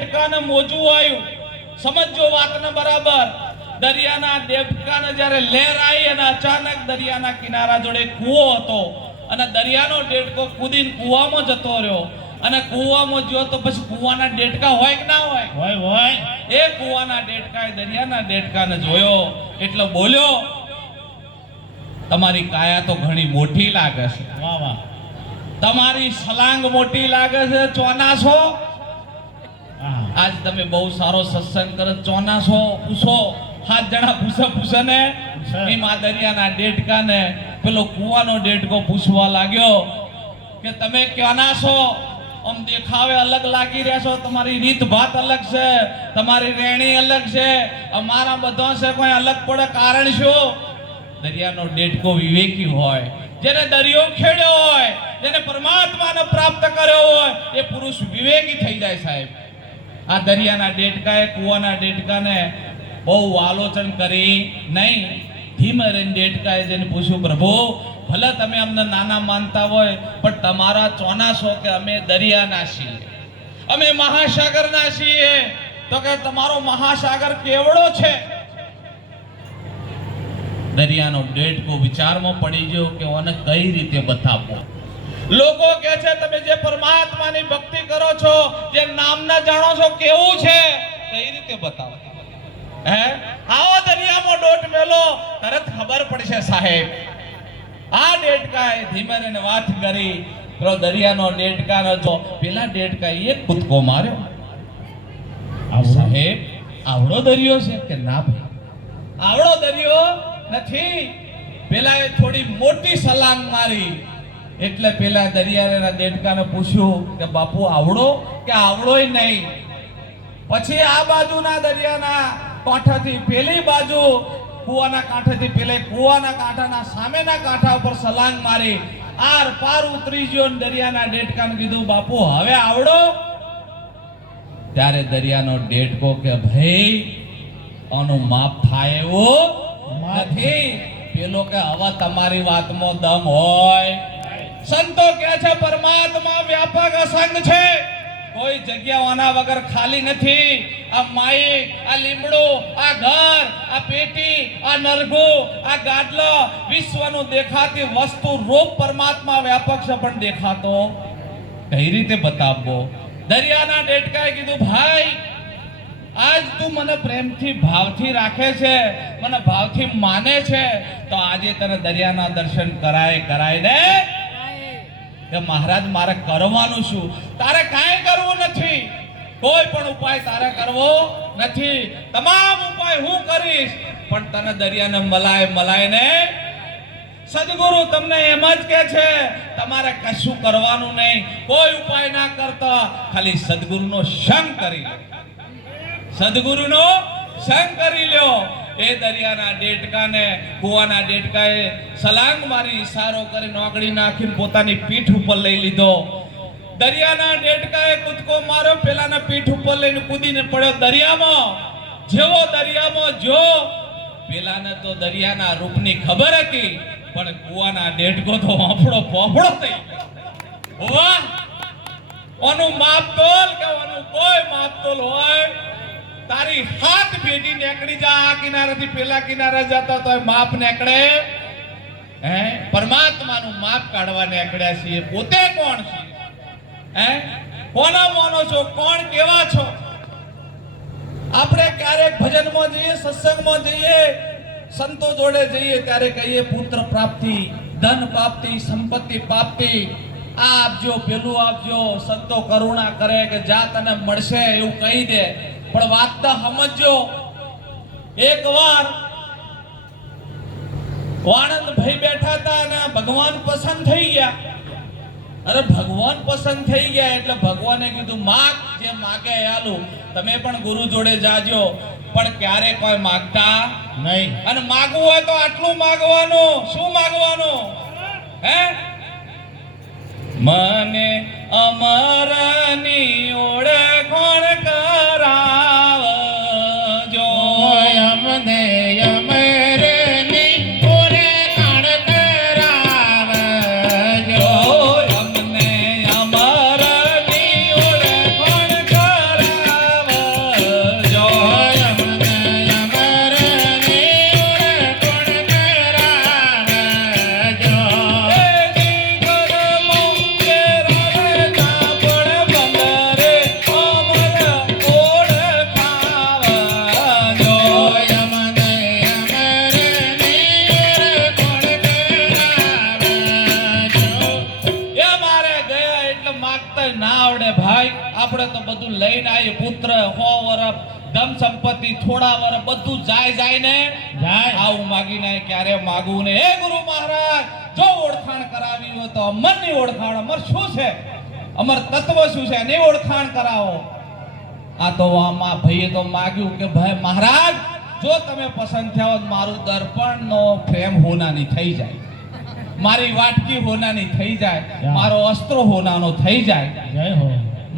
ડેટકાને મોજું આવ્યું. સમજો વાતને બરાબર. દરિયાના ડેટકાને જ્યારે લહેર આવી અને અચાનક દરિયાના કિનારા જોડે કૂવો હતો અને દરિયાનો ડેટકો કૂદીને કૂવામાં જતો રહ્યો અને કૂવામાં ગયો તો પછી કૂવાના ડેટકા હોય કે ના હોય? હોય. એ કૂવાના ડેટકાએ દરિયાના ડેટકાને જોયો એટલે બોલ્યો, તમારી કાયા તો ઘણી મોટી લાગે છે. વાહ વાહ. તમારી સલાંગ મોટી લાગે છે, ચોનાસો. હા. આજ તમે બહુ સારો સત્સંગ કરે, ચોનાસો પૂછો. 7 જણા પૂછે ને એમાં દરિયાના ડેટકાને પેલો કૂવાનો ડેટકો પૂછવા લાગ્યો કે તમે ક્યાંના છો? આમ દેખાવે અલગ લાગી રહ્યા છો, તમારી રીત ભાત અલગ છે, તમારી રહેણી અલગ છે, અમારા બધા છે કોઈ અલગ પડે કારણ શું? દરિયાનો ડેટકો વિવેકી હોય, જેને દરિયો ખેડ્યો હોય, જેને પરમાત્માને પ્રાપ્ત કર્યો હોય, એ પુરુષ વિવેકી થઈ જાય સાહેબ. આ દરિયાના ડેટકાએ કૂવાના ડેટકાને બહુ આલોચન કરી નહીં. ધીમે રહીને ડેટકાએ જેને પૂછ્યું, પ્રભુ ભલે તમે અમને નાના માનતા હોય પણ તમારા ચોનાસો કે અમે દરિયાના છીએ, અમે મહાસાગરના છીએ. તો કે તમારો મહાસાગર કેવડો છે? દરિયાનો ડેટકો વિચારમાં પડી ગયો કે ઓને કઈ રીતે બતાવો. લોકો કહે છે તમે જે પરમાત્માની ભક્તિ કરો છો, જે નામના જાણો છો, કેવું છે? કઈ રીતે બતાવો? હે આવો દરિયામાં ડોટ મેલો, તરત ખબર પડશે સાહેબ. આ ડેટકાએ ધીમે રહીને વાત કરી. પેલો દરિયાનો ડેટકાનો જો પેલા ડેટકાએ એક કૂદકો માર્યો. સાહેબ આવડો દરિયો છે કે ના? ભાઈ આવડો દરિયો નથી. પેલાએ થોડી મોટી સલાંગ મારી એટલે પેલા દરિયાના ડેટકાને પૂછ્યું કે બાપુ આવડો કે આવડોય નહીં? પછી આ બાજુના દરિયાના કાંઠાથી પેલી બાજુ કૂવાના કાંઠેથી પેલે કૂવાના કાંઠાના સામેના કાંઠા ઉપર સલાંગ મારી. આર પાર ઉતરી ગયો ને દરિયાના ડેટકાને કીધું બાપુ હવે આવડો? ત્યારે દરિયાનો ડેટકો કે ભાઈ ઓનું માપ થાય એવું નથી. પેલો કે હવે તમારી વાતમાં દમ હોય. સંતો કહે છે પરમાત્મા વ્યાપક અસંગ છે, કોઈ જગ્યા આના વગર ખાલી નથી. આ માઈક, આ લીમડો, આ ઘર, આ પેટી, આ નરગો, આ ગાડલો, વિશ્વનું દેખાતી વસ્તુ રૂપ પરમાત્મા વ્યાપક છે પણ દેખાતો કઈ રીતે બતાવવો? દરિયાના ડેટકાએ કીધું ભાઈ આજ તું મને પ્રેમથી ભાવથી રાખે છે, મને ભાવથી માને છે, તો આજે તને દરિયાના દર્શન કરાય ને. કે મહારાજ મારે કરવાનું શું? તારે કાંઈ કરવું નથી, કોઈ પણ ઉપાય તારે કરવો નથી. તમામ ઉપાય હું કરીશ પણ તને દરિયાને મલાય ને. સદગુરુ તમને એમ જ કહે છે તમારે કશું કરવાનું નહીં, કોઈ ઉપાય ના કરતા ખાલી સદગુરુનો સંગ કરી લો. સદગુરુનો સંગ કરી લ્યો. એ દરિયાના ડેટકાને કૂવાના ડેટકાએ સલાંગ મારી ઈશારો કરી નોકડી નાખીને પોતાની પીઠ ઉપર લઈ લીધો. દરિયાના ડેટકાએ કૂદકો માર્યો, પેલાના પીઠ ઉપર લઈને કૂદીને પડ્યો દરિયામાં. જેવો દરિયામાં જો પેલાને તો દરિયાના રૂપની ખબર હતી પણ કૂવાના ડેટકો તો પોપડો થઈ ગયો. વાહ! ઓનું માપતોલ કે ઓનું કોઈ માપતોલ હોય? તારી હાથ ભેટી નીકળી જા આ કિનારેથી પેલા કિનારે જતો તો માપ નીકળે? હે પરમાત્માનું માપ કાઢવા નીકળ્યા છીએ. પોતે કોણ છે? હે કોના માનો છો? કોણ કેવા છો? આપણે ક્યારેક ભજનમાં જઈએ, સત્સંગમાં જઈએ, સંતો જોડે જઈએ ત્યારે કહીએ પુત્ર પ્રાપ્તિ, ધન પ્રાપ્તિ, સંપત્તિ પ્રાપ્તિ, આ આપજો પેલું આપજો. સંતો કરુણા કરે કે જા તને મળશે એવું કહી દે. પણ વાત તો સમજો. એકવાર વાણંદ ભાઈ બેઠા હતા અને ભગવાન પસંદ થઈ ગયા. અરે ભગવાન પસંદ થઈ ગયા એટલે ભગવાને કીધું માગ, જે માગે આલું. તમે પણ ગુરુ જોડે જાજો પણ ક્યારે કોઈ માગતા નહીં. અને માગવું હોય તો આટલું માગવાનું. શું માગવાનું? હે મને અમરની ઓળખાણ કરાવજો, અમને અમરની ઓળખાણ કરાવજો, અમને અમરની ઓળખાણ કરાવજો. લઈને આવી પુત્ર 100 વરસ ધન સંપત્તિ થોડા વરસ બધું જાય ને જાય. આવું માગીને આય ક્યારે માગવું ને. હે ગુરુ મહારાજ, જો ઓળખાણ કરાવી હોય તો અમરની ઓળખાણ, અમર શું છે, અમર તત્વ શું છે એની ઓળખાણ કરાવો. આ તો આમાં ભાઈએ તો માગ્યું કે ભાઈ મહારાજ, જો તમે પસંદ થયા હો, મારું દર્પણનો ફ્રેમ હોનાની થઈ જાય, મારી વાટકી હોનાની થઈ જાય, મારો અસ્ત્ર હોનાનો થઈ જાય, જય હો.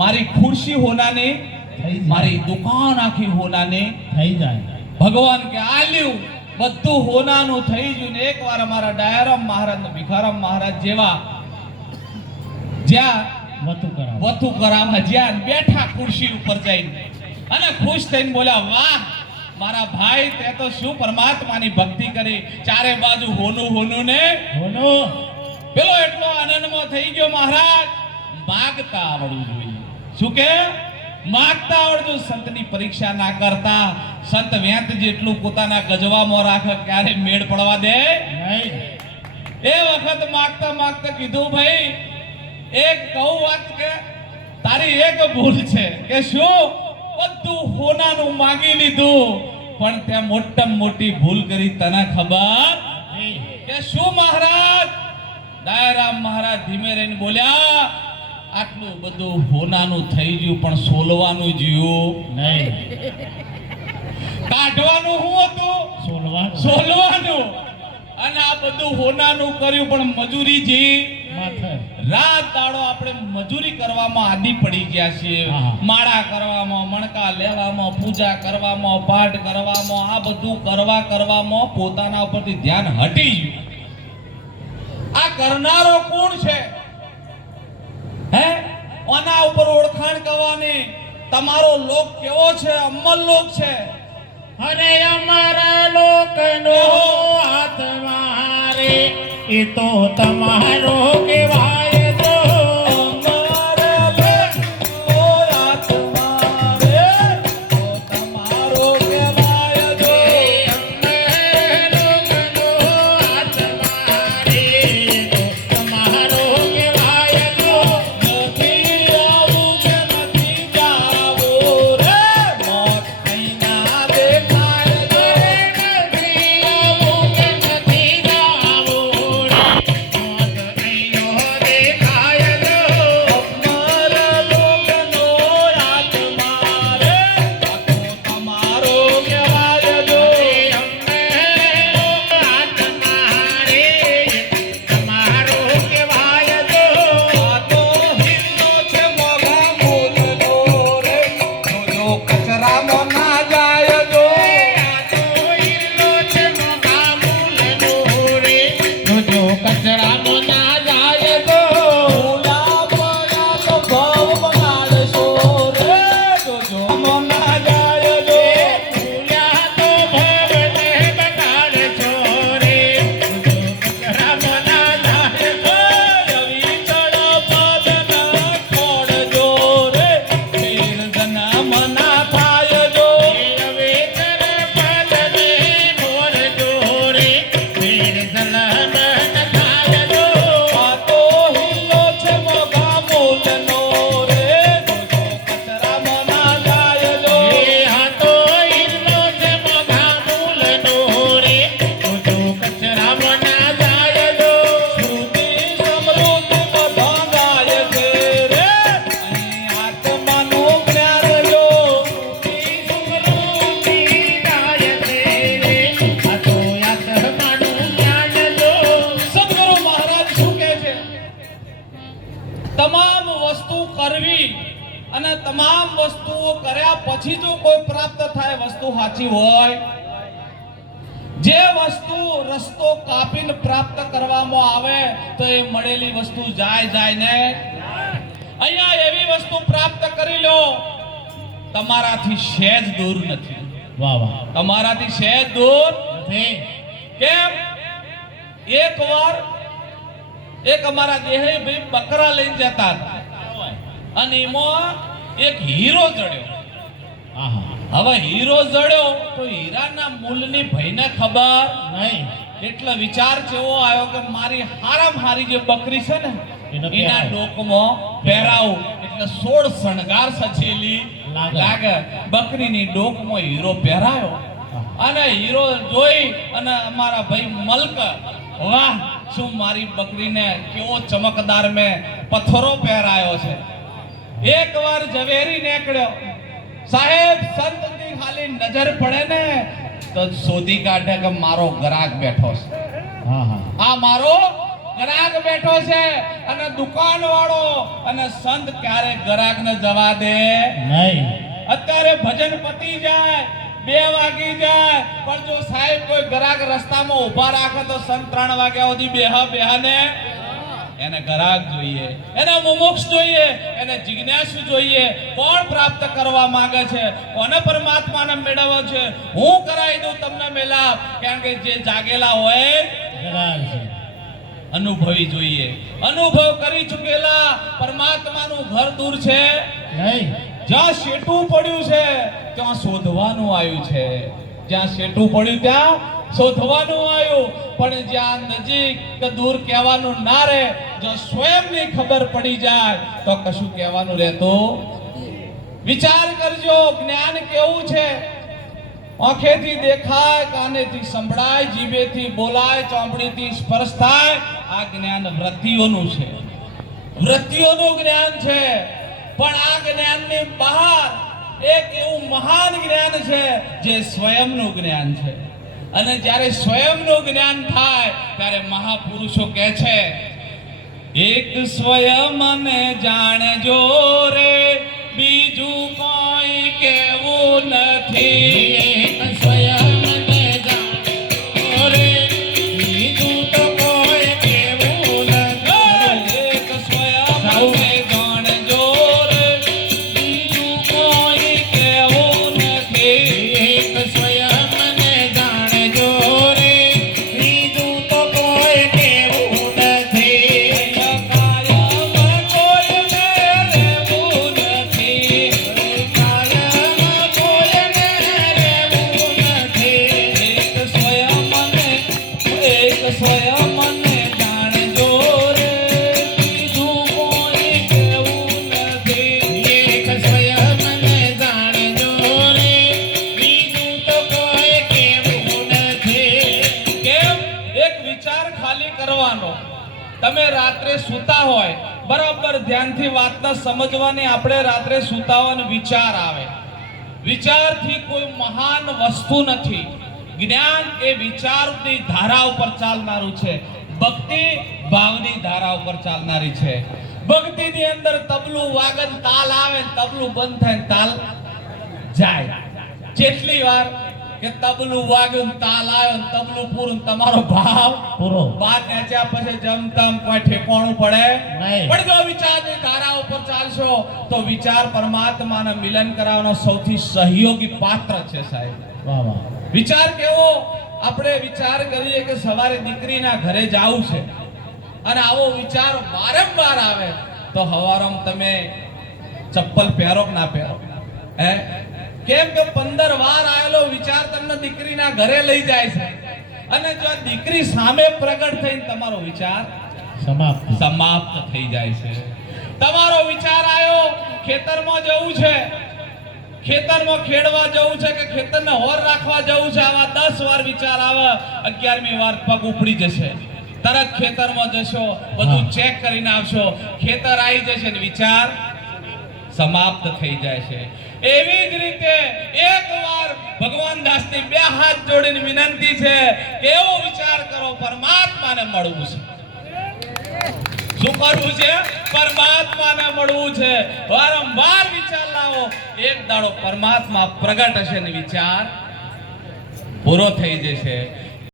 મારી ખુરશી હોનાની, થઈ જાય. મારી દુકાન આખી હોનાની થઈ જાય. ભગવાન કે આલ્યું બધું હોનાનું થઈ ગયું ને એકવાર અમારા ડાયરામ મહારાજ ને ભિખારામ મહારાજ જેવા જ્યાં વતુ કરાવ. વતુકરામાં જ્યાં બેઠા ખુરશી ઉપર જઈને અને ખુશ થઈને બોલ્યા, વાહ મારા ભાઈ, તે તો શું પરમાત્માની ભક્તિ કરી, ચારે બાજુ હોનું હોનું ને. બોલો. પેલો એટલો આનંદમાં થઈ ગયો મહારાજ, માગતા આવડવું જોઈએ. શું કે માગતા આવડવું, સંતની પરીક્ષા ના કરતા. સંત વેંત જેટલું પોતાના ગજવામાં રાખે, ક્યારે મેળ પડવા દે નહીં. એ વખત માગતા માગતા કીધું, ભાઈ એક કહું વાત કે તારી એક ભૂલ છે કે શું, બધું હોનાનું માગી લીધું પણ તે મોટામાં મોટી ભૂલ કરી, તને ખબર કે શું મહારાજ? ડાયરામ મહારાજ ધીમે રહીને બોલ્યા, આટલું બધું હોનાનું થઈ ગયું પણ સોલવાનું જ્યું નહીં. કાઢવાનું શું હતું? સોલવાનું. સોલવાનું. અને આ બધું હોનાનું કર્યું પણ મજૂરી જી માથે. રાત દાડો આપણે મજૂરી કરવામાં આદી પડી ગયા છીએ. હા. માળા કરવામાં, મણકા લેવામાં, પૂજા કરવામાં, પાઠ કરવામાં, આ બધું કરવામાં પોતાના ઉપરથી ધ્યાન હટી ગયું. આ કરનારો કોણ છે? હે, આના ઉપર ઓળખાણ કરવાની. તમારો લોક કેવો છે? અમલ લોક છે. અને અમારા લોકનો હાથ મારે, એ તો તમારો કહેવાય તો. અમારા લોકનો હાથ મારે, તો તમારો કહેવાય જો. અમારા લોકનો હાથ મારે, એ તો તમારો કહેવાય તો. નથી આવું કે નથી જાવું રે, મોત અહીંના દેખાય જો. નથી આવું કે નથી જાવું રે, મોત અહીંનો દેખાય તો. અમારા લોકનો હાથ મારે, આ તો તમારો કહેવાય જો. આ તો હિલ્લો છે મોઘા મૂલનો રે, જોજો કચરામાં ના જાય જો. કચરામાં ના જાય તો. ભૂલા પડ્યા તો ભાવ બગાડશો રે, જોજો આમાં ના જાય જો. ભૂલ્યા તો ભવને બગાડશો રે, કચરામાં ના જાય તો. રવિ ચડ પદ ના ખોડજો રે, ફેર જન્મ ના થાય જો. હવે તરપદને ઢોરજો રે, ફેર જલન થાય જો. આ તો હિલ્લો છે મોઘા મૂલનો રે, જોજો કચરામાં ના જાય જો. એ હાથો ઈલ્લો છે મોઘા મૂલનો રે, જોજો કચરામાં ના જાય જો. શ્રુતિ સમૃદ્ધિ બધા ગાય છે રે, અહીં આત્માનું જ્ઞાન જો. સમૃદ્ધિ ગાય છે રે, હાથો આત્માનું જ્ઞાન જો. સદગુરુ મહારાજ શું કહે છે? તમામ વસ્તુ કરવી અને તમામ વસ્તુઓ કર્યા પછી જો કોઈ પ્રાપ્ત થાય, વસ્તુ સાચી હોય, જે વસ્તુ રસ્તો કાપીને પ્રાપ્ત કરવામાં આવે તો એ મળેલી વસ્તુ જાય ને. અહીંયા એવી વસ્તુ પ્રાપ્ત કરી લો, તમારાથી સહેજ દૂર નથી, વાહ વાહ. તમારાથી સહેજ દૂર. નથી. કેમ? એકવાર એક અમારા દેહે ભાઈ બકરા લઈને જતા હતા અને એમાં એક હીરો જડ્યો. આહા. હવે હીરો જડ્યો તો હીરાના મૂલની ભાઈને ખબર નહીં. એટલે વિચાર કેવો આવ્યો કે મારી હારામ હારી જે બકરી છે ને એને એના પહેરાવું. ડોકમાં પહેરાવું એટલે કે 16 શણગાર સચેલી લાગે. બકરીની ડોકમાં હીરો પહેરાયો અને હીરો જોઈ અને અમારા ભાઈ મલક, વાહ શું મારી બકરીને કેવો ચમકદાર મેં પથ્થરો પહેરાયો છે. એકવાર ઝવેરી નીકળ્યો, સાહેબ સંતની ખાલી નજર પડે ને તો શોધી કાઢે કે મારો ગ્રાહક બેઠો છે. હા હા આ મારો ગ્રાહક બેઠો છે. અને દુકાન વાળો અને સંત ક્યારે ગ્રાહકને જવા દે નહીં. અત્યારે ભજન પતી જાય, 2 વાગી જાય, પણ જો સાહેબ કોઈ ગ્રાહક રસ્તામાં ઊભા રાખે તો સંત 3 વાગ્યા સુધી બેહાને. એને ગ્રાહક જોઈએ, એને મુમુક્ષ જોઈએ, એને જિજ્ઞાસુ જોઈએ. કોણ પ્રાપ્ત કરવા માંગે છે, કોને પરમાત્માને મેળવવો છે. હું કરાવી દઉં તમને મેલાપ, કારણ કે જે જાગેલા હોય ગ્રાહક છે. અનુભવી જોઈએ. અનુભવ કરી ચૂકેલા પરમાત્માનું ઘર દૂર છે નહીં. જ્યાં શેઠું પડ્યું છે ત્યાં શોધવાનું આવ્યું છે. જ્યાં શેઠું પડ્યું ત્યાં શોધવાનું આવ્યું. પણ જ્યાં નજીક કે દૂર કહેવાનું ના રહે, જો સ્વયંની ખબર પડી જાય તો કશું કહેવાનું રહેતું. વિચાર કરજો, જ્ઞાન કેવું છે. આંખેથી દેખાય, કાનેથી સંભળાય, જીભેથી બોલાય, ચોંપડીથી સ્પર્શ થાય. આ જ્ઞાન વૃત્તિઓનું છે, વૃત્તિઓનું જ્ઞાન છે. પણ આ જ્ઞાનની બહાર એક એવું મહાન જ્ઞાન છે જે સ્વયંનું જ્ઞાન છે. અને જ્યારે સ્વયંનું જ્ઞાન થાય ત્યારે મહાપુરુષો કહે છે, એક સ્વયંને જાણજો રે, બીજું કોઈ કેવું નથી. એક સ્વયંને જાણો રે, બીજું તો કોઈ કેવું નથી. એક સ્વયંને જાણજો રે, બીજું કોઈ કેવું નથી. એક સ્વયંને જાણજો રે, બીજું તો કોઈ કેવું નથી. કાયમ કોઈને રહેવું નથી. કાયમ કોઈને રહેવું નથી. એક સ્વયંને જાણજો રે, બીજું કોઈ કેવું નથી. એક સ્વયંને જાણજો રે, બીજું તો કોઈ કેવું નથી. કેમ? એક વિચાર ખાલી કરવાનો. તમે રાત્રે સૂતા હોય, બરાબર ધ્યાનથી વાતને સમજવાની. આપણે રાત્રે સૂતા હોય ને વિચાર આવે. વિચારથી કોઈ મહાન વસ્તુ નથી. જ્ઞાન એ વિચારની ધારા ઉપર ચાલનારું છે. ભક્તિ ભાવની ધારા ઉપર ચાલનારી છે. ભક્તિની અંદર તબલું વાગે ને તાલ આવે ને તબલું બંધ થાય ને તાલ જાય. જેટલી વાર કે તબલું વાગ્યું ને તાલ આવ્યો ને તબલું પૂરું ને તમારો ભાવ પૂરો. બાદ નેચ્યા પછી જમતમ કોઈ ઠેકાણું પડે નહીં. પણ જો વિચારની ધારા ઉપર ચાલશો તો વિચાર પરમાત્માને મિલન કરાવવાનો સૌથી સહયોગી પાત્ર છે સાહેબ. વાહ વાહ. વિચાર કેવો? આપણે વિચાર કરીએ કે સવારે દીકરીના ઘરે જાવું છે અને આવો વિચાર વારંવાર આવે તો હવારમાં તમે ચપ્પલ પહેરો કે ના પહેરો? હે? કેમ કે 15 વાર આવેલો વિચાર તમને દીકરીના ઘરે લઈ જાય છે. અને જો આ દીકરી સામે પ્રગટ થઈને તમારો વિચાર સમાપ્ત. સમાપ્ત થઈ જાય છે. તમારો વિચાર આવ્યો ખેતરમાં જવું છે, ખેતરમાં ખેડવા જવું છે કે ખેતરને હોર રાખવા જવું છે. આવા 10 વાર વિચાર આવે, 11મી વાર પગ ઉપડી જશે. તરત ખેતરમાં જશો, બધું ચેક કરીને આવશો, ખેતર આવી જશે ને વિચાર સમાપ્ત થઈ જાય છે. એવી જ રીતે એકવાર ભગવાન દાસની 2 હાથ જોડીને વિનંતી છે કે એવો વિચાર કરો પરમાત્માને મળવું છે. શું કરવું છે? પરમાત્માને મળવું છે. વારંવાર વિચાર લાવો, એક દાડો પરમાત્મા પ્રગટ હશે ને વિચાર પૂરો થઈ જશે.